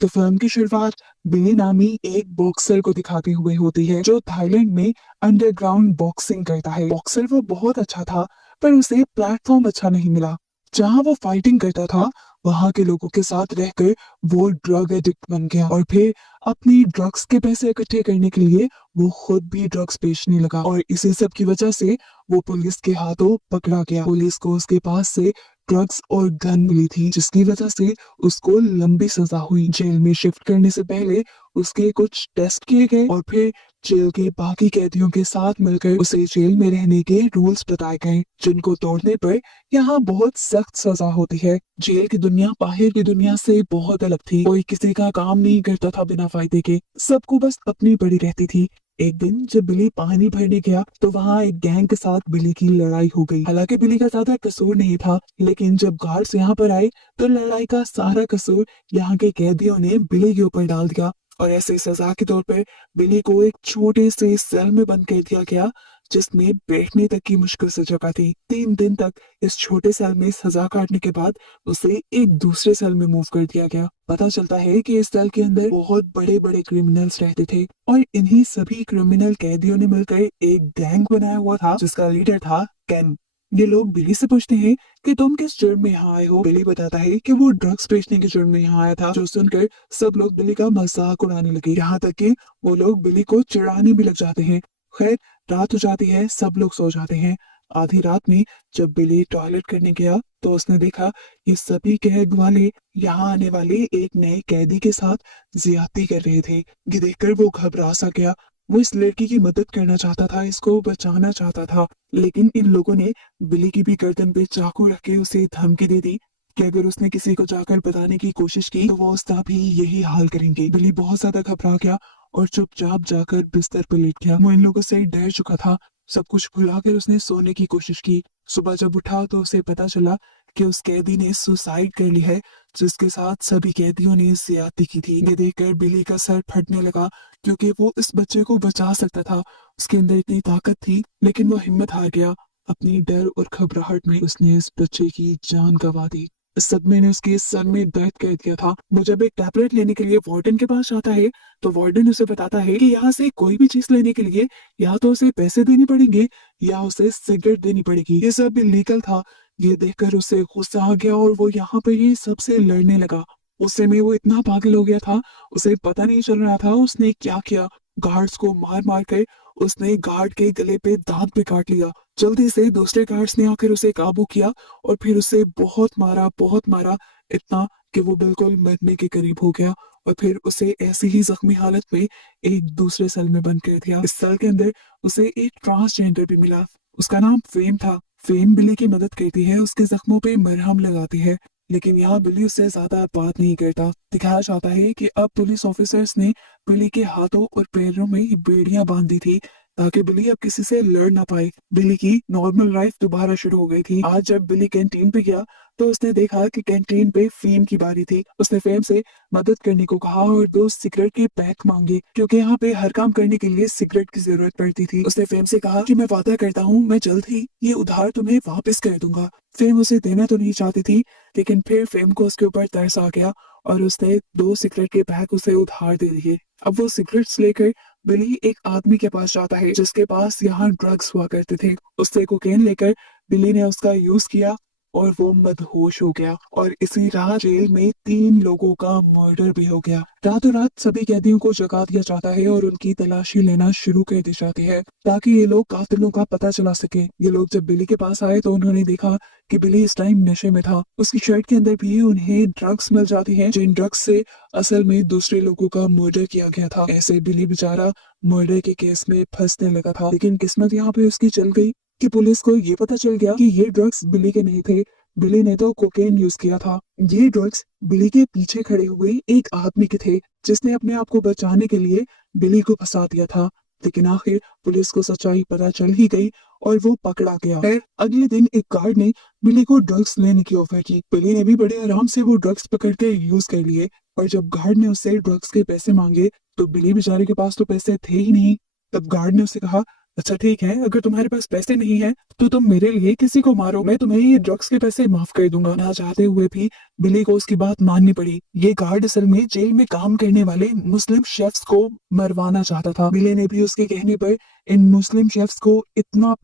तो फिल्म की शुरुआत बिली नामी एक बॉक्सर को दिखाते हुए होती है जो थाईलैंड में अंडरग्राउंड बॉक्सिंग करता है। बॉक्सर वो बहुत अच्छा था, पर उसे प्लेटफॉर्म अच्छा नहीं मिला। जहां वो फाइटिंग करता था, वहां के लोगों के साथ रहकर वो ड्रग एडिक्ट बन गया और फिर अपनी ड्रग्स के पैसे इकट्ठे करने के लिए वो खुद भी ड्रग्स बेचने लगा। और इसी सब की वजह से वो पुलिस के हाथों पकड़ा गया। पुलिस को उसके पास से ड्रग्स और गन मिली थी, जिसकी वजह से उसको लंबी सजा हुई। जेल में शिफ्ट करने से पहले उसके कुछ टेस्ट किए गए और फिर जेल के बाकी कैदियों के साथ मिलकर उसे जेल में रहने के रूल्स बताए गए, जिनको तोड़ने पर यहाँ बहुत सख्त सजा होती है। जेल की दुनिया बाहर की दुनिया से बहुत अलग थी। कोई किसी का काम नहीं करता था बिना फायदे के, सबको बस अपनी पड़ी रहती थी। एक दिन जब बिली पानी भरने गया तो वहाँ एक गैंग के साथ बिली की लड़ाई हो गई। हालांकि बिली का ज्यादा कसूर नहीं था, लेकिन जब गार्ड्स यहाँ पर आए तो लड़ाई का सारा कसूर यहाँ के कैदियों ने बिली के ऊपर डाल दिया और ऐसे सजा के तौर पर बिली को एक छोटे से सेल में बंद कर दिया गया, जिसमें बैठने तक की मुश्किल से जगह थी। 3 दिन तक इस छोटे सेल में सजा काटने के बाद उसे एक दूसरे सेल में मूव कर दिया गया। पता चलता है कि इस सेल के अंदर बहुत बड़े बड़े क्रिमिनल्स रहते थे और इन्हीं सभी क्रिमिनल कैदियों ने मिलकर एक गैंग बनाया हुआ था, जिसका लीडर था केन। ये लोग बिली से पूछते हैं कि तुम किस जुर्म में यहाँ आए हो। बिली बताता है कि वो ड्रग्स बेचने के जुर्म में यहाँ आया था, जो सुनकर सब लोग बिली का मजाक उड़ाने लगे। यहाँ तक कि वो लोग बिली को चिढ़ाने भी लग जाते हैं। खैर, रात हो जाती है, सब लोग सो जाते हैं। आधी रात में जब बिली टॉयलेट करने गया तो उसने देखा ये सभी कैद वाले यहाँ आने वाले एक नए कैदी के साथ ज्यादती कर रहे थे। ये देखकर वो घबरा सा गया। वो इस लड़की की मदद करना चाहता था, इसको बचाना चाहता था, लेकिन इन लोगों ने बिली की भी गर्दन पे चाकू रख के उसे धमकी दे दी कि अगर उसने किसी को जाकर बताने की कोशिश की तो वो उसका भी यही हाल करेंगे। बिली बहुत ज्यादा घबरा गया और चुपचाप जाकर बिस्तर पर लेट गया। वो इन लोगों से डर चुका था। सब कुछ भुलाकर उसने सोने की कोशिश की। सुबह जब उठा तो उसे पता चला कि उस कैदी ने सुसाइड कर ली है, जिसके साथ सभी कैदियों ने ज्यादती की थी। ये देखकर बिली का सर फटने लगा, क्योंकि वो इस बच्चे को बचा सकता था। उसके अंदर इतनी ताकत थी, लेकिन वो हिम्मत हार गया। अपनी डर और घबराहट में उसने इस बच्चे की जान गंवा दी। इस सदमे ने उसके सर में दर्द कर दिया था। वो जब एक टैबलेट लेने के लिए वार्डन के पास आता है तो वार्डन उसे बताता है कि यहाँ से कोई भी चीज लेने के लिए या तो उसे पैसे देने पड़ेंगे या उसे सिगरेट देनी पड़ेगी। ये सब इलीगल था। ये देखकर उसे गुस्सा आ गया और वो यहाँ पे ही सबसे लड़ने लगा। उस समय वो इतना पागल हो गया था, उसे पता नहीं चल रहा था उसने क्या किया। गार्ड्स को मार मार कर उसने गार्ड के गले पे दांत भी काट लिया। जल्दी से दूसरे गार्ड्स ने आकर उसे काबू किया और फिर उसे बहुत मारा, इतना कि वो बिल्कुल मरने के करीब हो गया। और फिर उसे ऐसी ही जख्मी हालत में एक दूसरे सेल में बंद कर दिया। इस सेल के अंदर उसे एक ट्रांसजेंडर भी मिला। उसका नाम फेम था। फेम बिली की मदद करती है, उसके जख्मों पे मरहम लगाती है, लेकिन यहाँ बिली उससे ज्यादा बात नहीं करता। दिखाया जाता है कि अब पुलिस ऑफिसर्स ने बिली के हाथों और पैरों में बेड़ियां बांध दी थी, ताकि बिली अब किसी से लड़ ना पाए। बिली की नॉर्मल लाइफ दोबारा शुरू हो गई थी। आज जब बिली कैंटीन पे गया तो उसने देखा कि कैंटीन पे फेम की बारी थी। उसने फेम से मदद करने को कहा और 2 सिगरेट के पैक मांगे, क्योंकि यहाँ पे हर काम करने के लिए सिगरेट की जरूरत पड़ती थी। उसने फेम से कहा कि मैं वादा करता हूँ मैं जल्द ही ये उधार तुम्हें वापस कर दूंगा। फेम उसे देना तो नहीं चाहती थी, लेकिन फिर फेम को उसके ऊपर तरस आ गया और उसने 2 सिगरेट के पैक उसे उधार दे दिए। अब वो सिगरेट्स लेकर बिली एक आदमी के पास जाता है, जिसके पास यहाँ ड्रग्स हुआ करते थे। उससे कोकेन लेकर बिली ने उसका यूज किया और वो मदहोश हो गया। और इसी रात जेल में 3 लोगों का मर्डर भी हो गया। रातों रात सभी कैदियों को जगा दिया जाता है और उनकी तलाशी लेना शुरू कर दी जाती है, ताकि ये लोग कातिलों का पता चला सके। ये लोग जब बिली के पास आए तो उन्होंने देखा कि बिली इस टाइम नशे में था। उसकी शर्ट के अंदर भी उन्हें ड्रग्स मिल जाती हैं, जिन ड्रग्स से असल में दूसरे लोगों का मर्डर किया गया था। ऐसे बिली बेचारा मर्डर के केस में फंसने लगा था, लेकिन किस्मत यहाँ पे उसकी चल गई कि पुलिस को ये पता चल गया कि ये ड्रग्स बिली के नहीं थे। बिली ने तो कोकेन यूज किया था। ये ड्रग्स बिली के पीछे खड़े हुए एक आदमी के थे, जिसने अपने आप को बचाने के लिए बिली को फंसा दिया था। लेकिन आखिर पुलिस को सच्चाई पता चल ही गई और वो पकड़ा गया। फिर अगले दिन एक गार्ड ने बिली को ड्रग्स लेने की ऑफर की। बिली ने भी बड़े आराम से वो ड्रग्स पकड़ के यूज कर लिए। और जब गार्ड ने उससे ड्रग्स के पैसे मांगे तो बिली बेचारे के पास तो पैसे थे ही नहीं। तब गार्ड ने उसे कहा अच्छा ठीक है, अगर तुम्हारे पास पैसे नहीं है तो तुम मेरे लिए किसी को मारो, मैं तुम्हें ये ड्रग्स के पैसे माफ कर दूंगा। ना चाहते हुए भी बिली को उसकी बात माननी पड़ी। ये गार्ड असल में जेल में काम करने वाले मुस्लिम शेफ्स को मरवाना चाहता था। बिली ने भी उसके कहने पर इन मुस्लिम शेफ्स को इतना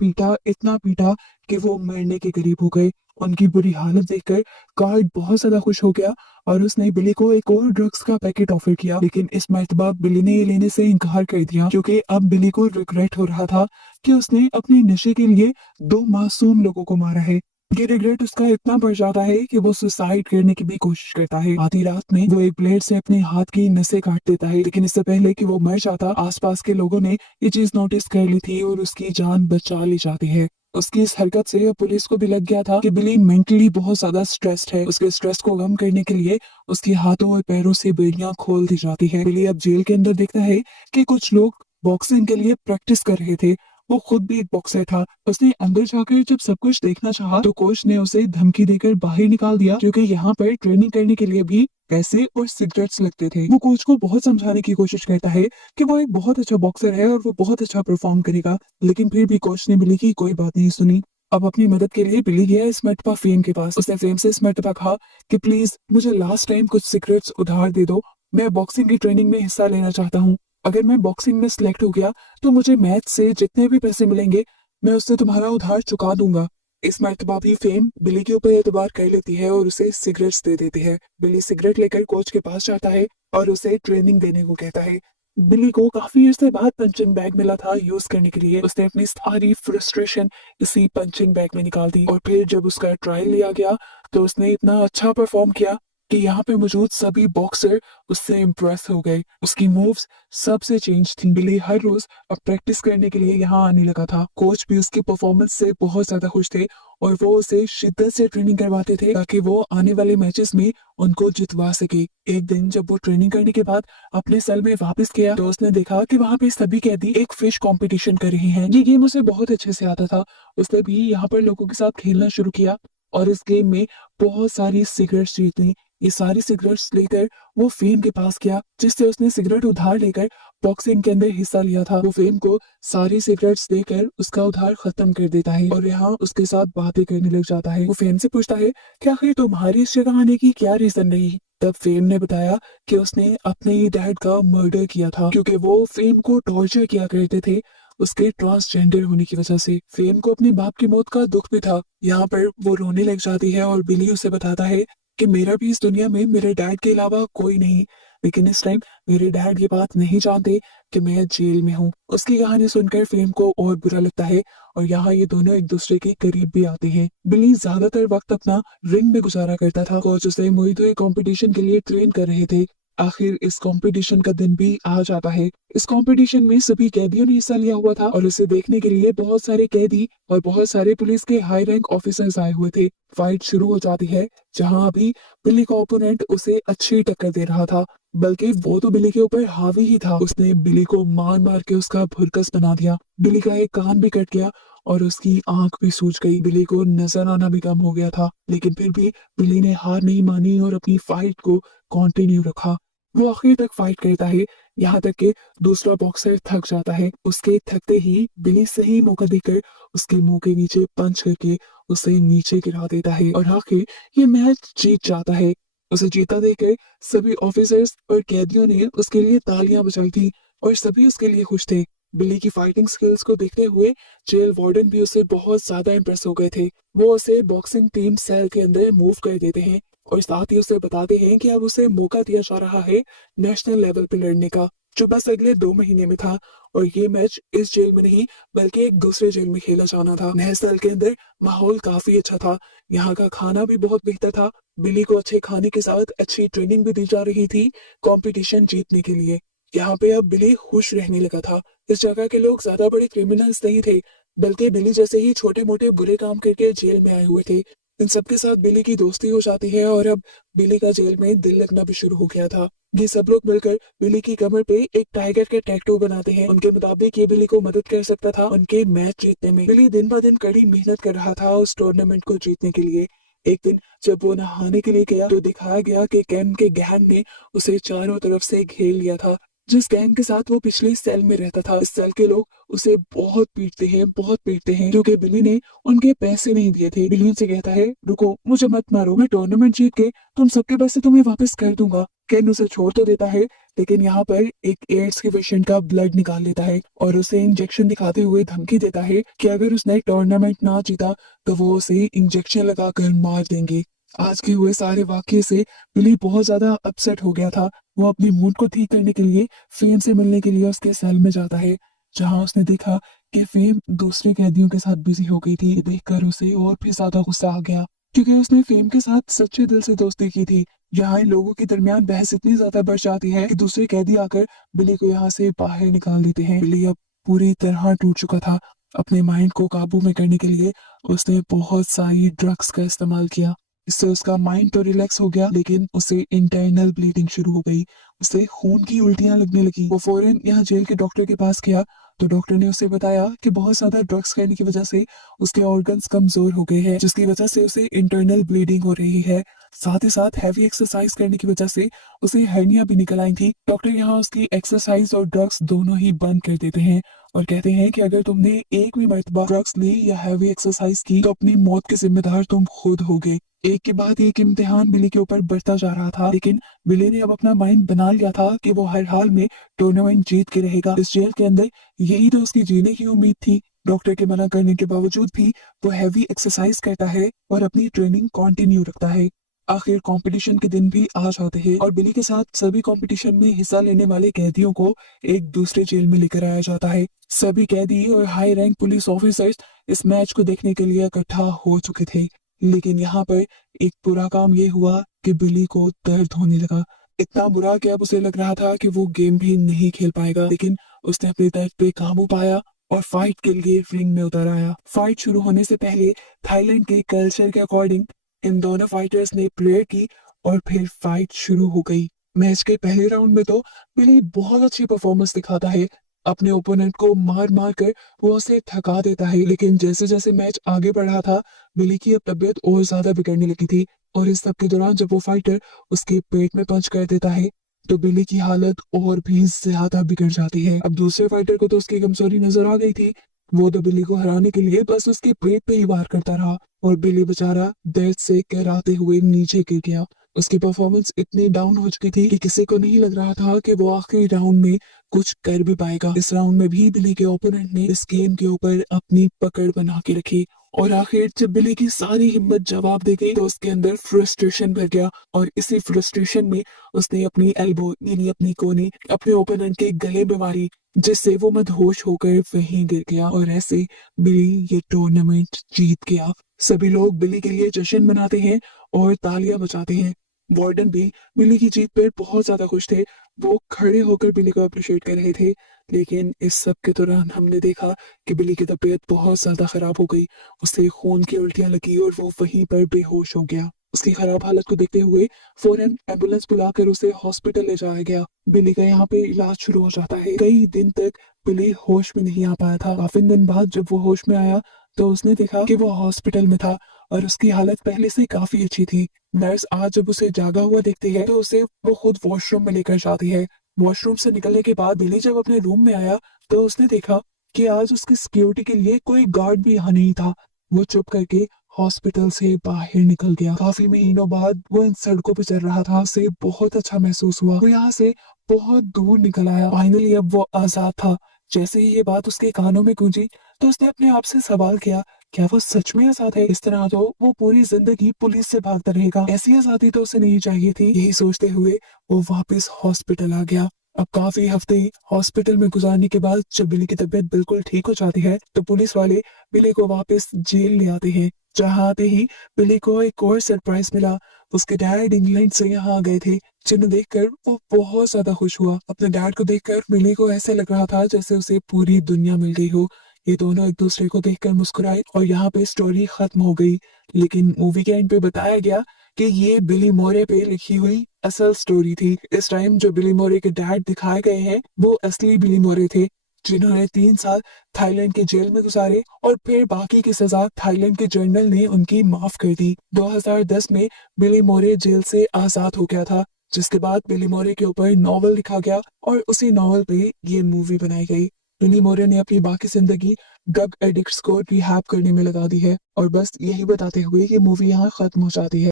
पीटा कि वो मरने के करीब हो गए। उनकी बुरी हालत देखकर गार्ड बहुत ज्यादा खुश हो गया और उसने बिली को एक और ड्रग्स का पैकेट ऑफर किया, लेकिन इस मर्तबा बिली ने ये लेने से इनकार कर दिया क्योंकि अब बिली को रिग्रेट हो रहा था कि उसने अपने नशे के लिए दो मासूम लोगों को मारा है। ये रिग्रेट उसका इतना बढ़ जाता है कि वो सुसाइड करने की भी कोशिश करता है। आधी रात में वो एक ब्लेड से अपने हाथ की नसें काट देता है, लेकिन इससे पहले कि वो मर जाता आसपास के लोगों ने ये चीज नोटिस कर ली थी और उसकी जान बचा ली जाती है। उसकी इस हरकत से पुलिस को भी लग गया था कि बिली मेंटली बहुत ज्यादा स्ट्रेस्ड है। उसके स्ट्रेस को कम करने के लिए उसके हाथों और पैरों से बेड़ियां खोल दी जाती है। बिली अब जेल के अंदर देखता है कि कुछ लोग बॉक्सिंग के लिए प्रैक्टिस कर रहे थे। वो खुद भी एक बॉक्सर था। उसने अंदर जाकर जब सब कुछ देखना चाहा तो कोच ने उसे धमकी देकर बाहर निकाल दिया क्योंकि यहाँ पर ट्रेनिंग करने के लिए भी पैसे और सिगरेट्स लगते थे। वो कोच को बहुत समझाने की कोशिश करता है कि वो एक बहुत अच्छा बॉक्सर है और वो बहुत अच्छा परफॉर्म करेगा, लेकिन फिर भी कोच ने बिली की कोई बात नहीं सुनी। अब अपनी मदद के लिए बिली गया इस मर्तबा फेम के पास। उसने फेम से इस मर्तबा कहा कि प्लीज मुझे लास्ट टाइम कुछ सिगरेट्स उधार दे दो, मैं बॉक्सिंग की ट्रेनिंग में हिस्सा लेना चाहता हूँ। अगर मैं बॉक्सिंग में सिलेक्ट हो गया तो मुझे मैच से जितने भी पैसे मिलेंगे मैं उससे तुम्हारा उधार चुका दूंगा। इस मर्तबा भी फेम बिली के ऊपर एतबार कर लेती है और उसे सिगरेट्स दे देती है। बिली सिगरेट लेकर कोच के पास जाता है और उसे ट्रेनिंग देने को कहता है। बिली को काफी अर्से बाद पंचिंग बैग मिला था यूज करने के लिए। उसने अपनी सारी फ्रस्ट्रेशन इसी पंचिंग बैग में निकाल दी और फिर जब उसका ट्रायल लिया गया तो उसने इतना अच्छा परफॉर्म किया कि यहाँ पे मौजूद सभी बॉक्सर उससे इम्प्रेस हो गए। उसकी मूव्स सबसे चेंज थी। बिली हर रोज अब प्रैक्टिस करने के लिए यहाँ आने लगा था। कोच भी उसकी परफॉर्मेंस से बहुत ज्यादा खुश थे और वो उसे शिद्दत से ट्रेनिंग करवाते थे ताकि वो आने वाले मैचेस में उनको जितवा सके। एक दिन जब वो ट्रेनिंग करने के बाद अपने सेल में वापस गया तो उसने देखा कि वहाँ पे सभी कैदी एक फिश कंपटीशन कर रहे हैं। ये गेम उसे बहुत अच्छे से आता था। उसने भी यहाँ पर लोगों के साथ खेलना शुरू किया और इस गेम में बहुत सारी सिगरेट्स जीत ली। ये सारी सिगरेट्स लेकर वो फेम के पास गया जिससे उसने सिगरेट उधार लेकर बॉक्सिंग के अंदर हिस्सा लिया था। वो फेम को सारी सिगरेट्स देकर उसका उधार खत्म कर देता है और यहाँ उसके साथ बातें करने लग जाता है। वो फेम से पूछता है कि आखिर तुम्हारी इस जगह आने की क्या रीजन रही। तब फेम ने बताया कि उसने अपने ही डैड का मर्डर किया था क्योंकि वो फेम को टॉर्चर किया करते थे उसके ट्रांसजेंडर होने की वजह से। फेम को अपने बाप की मौत का दुख भी था। यहाँ पर वो रोने लग जाती है और बिली उसे बताता है कि मेरा भी इस दुनिया में मेरे डैड के अलावा कोई नहीं, लेकिन इस टाइम मेरे डैड ये बात नहीं जानते कि मैं जेल में हूँ। उसकी कहानी सुनकर फेम को और बुरा लगता है और यहाँ ये दोनों एक दूसरे के करीब भी आते हैं। बिली ज्यादातर वक्त अपना रिंग में गुजारा करता था। कोच उसे मुई थॉई कंपटीशन के लिए ट्रेन कर रहे थे। आखिर इस कंपटीशन का दिन भी आ जाता है। इस कंपटीशन में सभी कैदियों ने हिस्सा लिया हुआ था और इसे देखने के लिए बहुत सारे कैदी और बहुत सारे पुलिस के हाई रैंक ऑफिसर्स आए हुए थे। फाइट शुरू हो जाती है जहां अभी बिली का ओपोनेंट उसे अच्छी टक्कर दे रहा था, बल्कि वो तो बिली के ऊपर हावी ही था। उसने बिली को मार मार के उसका भुरकस बना दिया। बिली का एक कान भी कट गया और उसकी आंख भी सूज गई। बिली को नजर आना भी कम हो गया था, लेकिन फिर भी बिली ने हार नहीं मानी और अपनी फाइट को कंटिन्यू रखा। वो आखिर तक फाइट करता है यहाँ तक कि दूसरा बॉक्सर थक जाता है। उसके थकते ही बिली सही मौका देकर उसके मुंह के नीचे पंच करके उसे नीचे गिरा देता है और आखिर ये मैच जीत जाता है। उसे जीता देकर सभी ऑफिसर्स और कैदियों ने उसके लिए तालियां बजाई थी और सभी उसके लिए खुश थे। बिली की फाइटिंग स्किल्स को देखते हुए जेल वार्डन भी उससे बहुत ज्यादा इम्प्रेस हो गए थे। वो उसे बॉक्सिंग टीम सेल के अंदर मूव कर देते हैं और साथ ही उसे बताते हैं कि अब उसे मौका दिया जा रहा है नेशनल लेवल पे लड़ने का, जो बस अगले 2 महीने में था। और ये मैच इस जेल में नहीं बल्कि एक दूसरे जेल में खेला जाना था। नए साल के अंदर माहौल काफी अच्छा था। यहाँ का खाना भी बहुत बेहतर था। बिली को अच्छे खाने के साथ अच्छी ट्रेनिंग भी दी जा रही थी कंपटीशन जीतने के लिए। यहाँ पे अब बिली खुश रहने लगा था। इस जगह के लोग ज्यादा बड़े क्रिमिनल्स नहीं थे, बल्कि बिली जैसे ही छोटे मोटे बुरे काम करके जेल में आए हुए थे। इन सबके साथ बिली की दोस्ती हो जाती है और अब बिली का जेल में दिल लगना भी शुरू हो गया था। ये सब लोग मिलकर बिली की कमर पे एक टाइगर के टैटू बनाते हैं। उनके मुताबिक ये बिली को मदद कर सकता था उनके मैच जीतने में। बिली दिन ब दिन कड़ी मेहनत कर रहा था उस टूर्नामेंट को जीतने के लिए। एक दिन जब वो नहाने के लिए गया तो दिखाया गया कि कैम के गैंग ने उसे चारों तरफ से घेर लिया था। जिस गैंग के साथ वो पिछले सेल में रहता था। इस सेल के लोग उसे बहुत पीटते हैं क्योंकि बिली ने उनके पैसे नहीं दिए थे। बिली उनसे कहता है, रुको, मुझे मत मारो, मैं टूर्नामेंट जीत के तुम सबके पैसे तुम्हें वापस कर दूंगा। केन उसे छोड़ तो देता है, लेकिन यहाँ पर एक एड्स के पेशेंट का ब्लड निकाल लेता है और उसे इंजेक्शन दिखाते हुए धमकी देता है कि अगर उसने टूर्नामेंट ना जीता तो वो उसे इंजेक्शन लगाकर मार देंगे। आज के हुए सारे वाकये से बिली बहुत ज्यादा अपसेट हो गया था। वो अपनी मूड को ठीक करने के लिए फेम से मिलने के लिए उसके सेल में जाता है, जहां उसने देखा कि फेम दूसरे कैदियों के साथ बिजी हो गई थी। ये देखकर उसे और भी ज्यादा गुस्सा आ गया, क्योंकि उसने फेम के साथ सच्चे दिल से दोस्ती की थी। यहाँ इन लोगों के दरमियान बहस इतनी ज्यादा बढ़ जाती है कि दूसरे कैदी आकर बिली को यहाँ से बाहर निकाल देते हैं। बिली अब पूरी तरह टूट चुका था। अपने माइंड को काबू में करने के लिए उसने बहुत सारी ड्रग्स का इस्तेमाल किया। इससे उसका माइंड तो रिलैक्स हो गया, लेकिन उसे इंटरनल ब्लीडिंग शुरू हो गई। उसे खून की उल्टियां लगने लगी। वो फौरन यहाँ जेल के डॉक्टर के पास गया, तो डॉक्टर ने उसे बताया कि बहुत ज्यादा ड्रग्स करने की वजह से उसके ऑर्गन्स कमजोर हो गए हैं, जिसकी वजह से उसे इंटरनल ब्लीडिंग हो रही है। साथ ही साथ हैवी एक्सरसाइज करने की वजह से उसे हर्निया भी निकल आई थी। डॉक्टर यहाँ उसकी एक्सरसाइज और ड्रग्स दोनों ही बंद कर देते हैं और कहते हैं कि अगर तुमने एक भी मर्तबा ड्रग्स ली या हैवी एक्सरसाइज की तो अपनी मौत के जिम्मेदार तुम खुद होगे। एक के बाद एक इम्तिहान बिली के ऊपर बढ़ता जा रहा था, लेकिन बिली ने अब अपना माइंड बना लिया था कि वो हर हाल में टूर्नामेंट जीत के रहेगा। इस जेल के अंदर यही तो उसकी जीने की उम्मीद थी। डॉक्टर के मना करने के बावजूद भी वो हैवी एक्सरसाइज करता है और अपनी ट्रेनिंग कंटिन्यू रखता है। आखिर कंपटीशन के दिन भी आ जाते हैं और बिली के साथ सभी कंपटीशन में हिस्सा लेने वाले कैदियों को एक दूसरे जेल में लेकर आया जाता है। सभी कैदी और हाई रैंक पुलिस ऑफिसर्स इस मैच को देखने के लिए इकट्ठा हो चुके थे, लेकिन यहाँ पर एक बुरा काम ये हुआ कि बिली को दर्द होने लगा। इतना बुरा कि अब उसे लग रहा था कि वो गेम भी नहीं खेल पाएगा, लेकिन उसने अपने दर्द पे काबू पाया और फाइट के लिए रिंग में उतर आया। फाइट शुरू होने से पहले थाईलैंड के कल्चर के अकॉर्डिंग इन दोनों फाइटर्स ने प्रेयर की और फिर फाइट शुरू हो गई। मैच के पहले राउंड में तो बिली बहुत अच्छी परफॉर्मेंस दिखाता है। अपने ओपोनेंट को मार मार कर वो उसे थका देता है, लेकिन जैसे जैसे मैच आगे बढ़ रहा था बिली की अब तबीयत और ज्यादा बिगड़ने लगी थी। और इस सब के दौरान जब वो फाइटर उसके पेट में पंच कर देता है तो बिली की हालत और भी ज्यादा बिगड़ जाती है। अब दूसरे फाइटर को तो उसकी कमजोरी नजर आ गई थी। वो तो बिली को हराने के लिए बस उसके पेट पे ही वार करता रहा और बिली बेचारा दर्द से कराहते हुए नीचे गिर गया। उसकी परफॉर्मेंस इतनी डाउन हो चुकी थी कि किसी को नहीं लग रहा था कि वो आखिरी राउंड में कुछ कर भी पाएगा। इस राउंड में भी बिली के ओपोनेंट ने इस गेम के ऊपर अपनी पकड़ बना के रखी और आखिर जब बिली की सारी हिम्मत जवाब दे गई तो उसके अंदर फ्रस्ट्रेशन भर गया और इसी फ्रस्ट्रेशन में उसने अपनी एल्बो यानी अपनी कोनी अपने ओपोनेंट के गले में मारी, जिससे वो मदहोश होकर वहीं गिर गया और ऐसे बिली ये टूर्नामेंट जीत गया। सभी लोग बिली के लिए जश्न मनाते हैं और तालियां बजाते हैं। वार्डन भी बिली की जीत पर बहुत ज्यादा खुश थे। वो खड़े होकर बिली को अप्रिशिएट कर रहे थे, लेकिन इस सब के दौरान हमने देखा कि बिली की तबीयत बहुत ज्यादा खराब हो गई। उसे खून की उल्टियां लगी और वो वहीं पर बेहोश हो गया। उसकी खराब हालत को देखते हुए फौरन एम्बुलेंस बुलाकर उसे हॉस्पिटल ले जाया गया। बिली का यहाँ पे इलाज शुरू हो जाता है। कई दिन तक बिली होश में नहीं आ पाया था। काफी दिन बाद जब वो होश में आया तो उसने देखा कि वो हॉस्पिटल में था और उसकी हालत पहले से काफी अच्छी थी। नर्स आज जब उसे जागा हुआ देखती है तो उसे वो खुद वॉशरूम में लेकर जाती है। वॉशरूम से निकलने के बाद बिली जब अपने रूम में आया तो उसने देखा कि आज उसकी सिक्योरिटी के लिए कोई गार्ड भी यहाँ नहीं था। वो चुप करके हॉस्पिटल से बाहर निकल गया। काफी महीनों बाद वो इन सड़कों पर चल रहा था। उसे बहुत अच्छा महसूस हुआ। वो यहाँ से बहुत दूर निकल आया। फाइनली अब वो आजाद था। जैसे ही ये बात उसके कानों में गूंजी तो उसने अपने आप से सवाल किया, क्या वो सच में आजाद है? इस तरह तो वो पूरी जिंदगी पुलिस से भागता रहेगा। ऐसी आजादी तो उसे नहीं चाहिए थी। यही सोचते हुए वो वापस हॉस्पिटल आ गया। अब काफी हफ्ते हॉस्पिटल में गुजारने के बाद जब बिली की तबीयत बिल्कुल ठीक हो जाती है तो पुलिस वाले बिली को वापस जेल ले आते हैं। जहाँ आते ही बिली को एक और सरप्राइज मिला। उसके डैड इंग्लैंड से यहाँ आ गए थे, जिन्हें देखकर वो बहुत ज्यादा खुश हुआ। अपने डैड को देखकर बिली को ऐसे लग रहा था जैसे उसे पूरी दुनिया मिल गई हो। ये दोनों एक दूसरे को देखकर मुस्कुराए और यहाँ पे स्टोरी खत्म हो गई। लेकिन मूवी के एंड पे बताया गया कि ये बिली मोरे पे लिखी हुई असल स्टोरी थी। इस टाइम जो बिली मोरे के डैड दिखाए गए हैं वो असली बिली मोरे थे, जिन्होंने 3 साल थाईलैंड के जेल में गुजारे और फिर बाकी की सजा थाईलैंड के जनरल ने उनकी माफ कर दी। 2010 में बिली मोरे जेल से आजाद हो गया था। जिसके बाद बिली मोरे के ऊपर नॉवल लिखा गया और उसी नॉवल पे ये मूवी बनाई गई। बिली मोरे ने अपनी बाकी जिंदगी ड्रग एडिक्ट्स को रिहैब करने में लगा दी है और बस यही बताते हुए ये मूवी यहाँ खत्म हो जाती है।